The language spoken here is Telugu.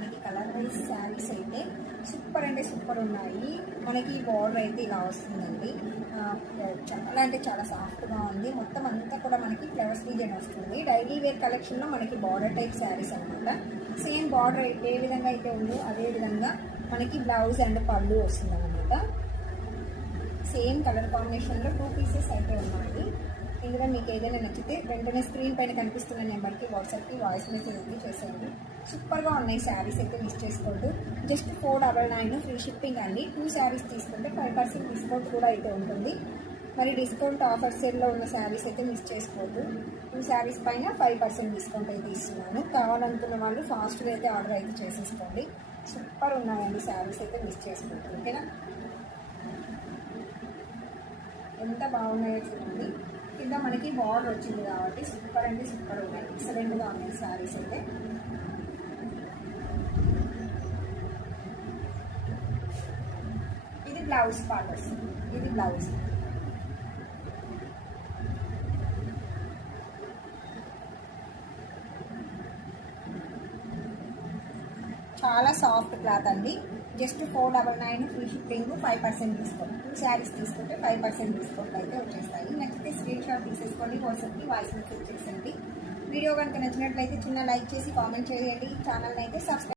మనకి కలర్ వైజ్ శారీస్ అయితే సూపర్ అంటే సూపర్ ఉన్నాయి. మనకి బార్డర్ అయితే ఇలా వస్తుందండి. చాలా అంటే చాలా సాఫ్ట్గా ఉంది. మొత్తం అంతా కూడా మనకి ఫ్లవర్స్ డిజైన్ వస్తుంది. డైలీ వేర్ కలెక్షన్లో మనకి బార్డర్ టైప్ శారీస్ అనమాట. సేమ్ బార్డర్ ఏ విధంగా అయితే ఉందో అదే విధంగా మనకి బ్లౌజ్ అండ్ పళ్ళు వస్తుంది అనమాట. సేమ్ కలర్ కాంబినేషన్లో 2 పీసెస్ అయితే ఉన్నాయి. ఇందులో మీకు ఏదైనా నచ్చితే వెంటనే స్క్రీన్ పైన కనిపిస్తున్న నెంబర్కి వాట్సాప్కి వాయిస్ మెసేజ్ అయితే చేసేయండి. సూపర్గా ఉన్నాయి శారీస్ అయితే మిస్ చేసుకోవద్దు. జస్ట్ 499 ఫ్రీ షిప్పింగ్ అండి. 2 శారీస్ తీసుకుంటే 5% డిస్కౌంట్ కూడా అయితే ఉంటుంది. మరి డిస్కౌంట్ ఆఫర్ సేల్లో ఉన్న శారీస్ అయితే మిస్ చేసుకోవద్దు. 2 శారీస్ పైన 5% డిస్కౌంట్ అయితే ఇస్తున్నాను. కావాలనుకున్న వాళ్ళు ఫాస్ట్గా అయితే ఆర్డర్ అయితే చేసేసుకోండి. సూపర్ ఉన్నాయండి శారీస్ అయితే మిస్ చేసుకోవద్దు. ఓకేనా? ఎంత బాగున్నాయో చూడండి. కింద మనకి బార్డర్ వచ్చింది కాబట్టి సూపర్ అంటే సూపర్ ఉన్నాయి. ఎక్సలెంట్గా ఉన్నాయి శారీస్ అయితే. ఇది బ్లౌజ్ పార్ట్ వస్తుంది. ఇది బ్లౌజ్. చాలా సాఫ్ట్ క్లాత్ అండి. Just 499 free shipping, 5% discount. 2 saris తీసుకుంటే 5% డిస్కౌంట్ అయితే వచ్చేస్తాయి. నచ్చితే స్క్రీన్ షాట్ తీసేసుకొని వాట్సాప్కి వాయిస్ మెసేజ్ చేసేయండి. వీడియో కనుక నచ్చినట్లయితే చిన్న లైక్ చేసి కామెంట్ చేయండి. ఛానల్ని అయితే సబ్స్క్రైబ్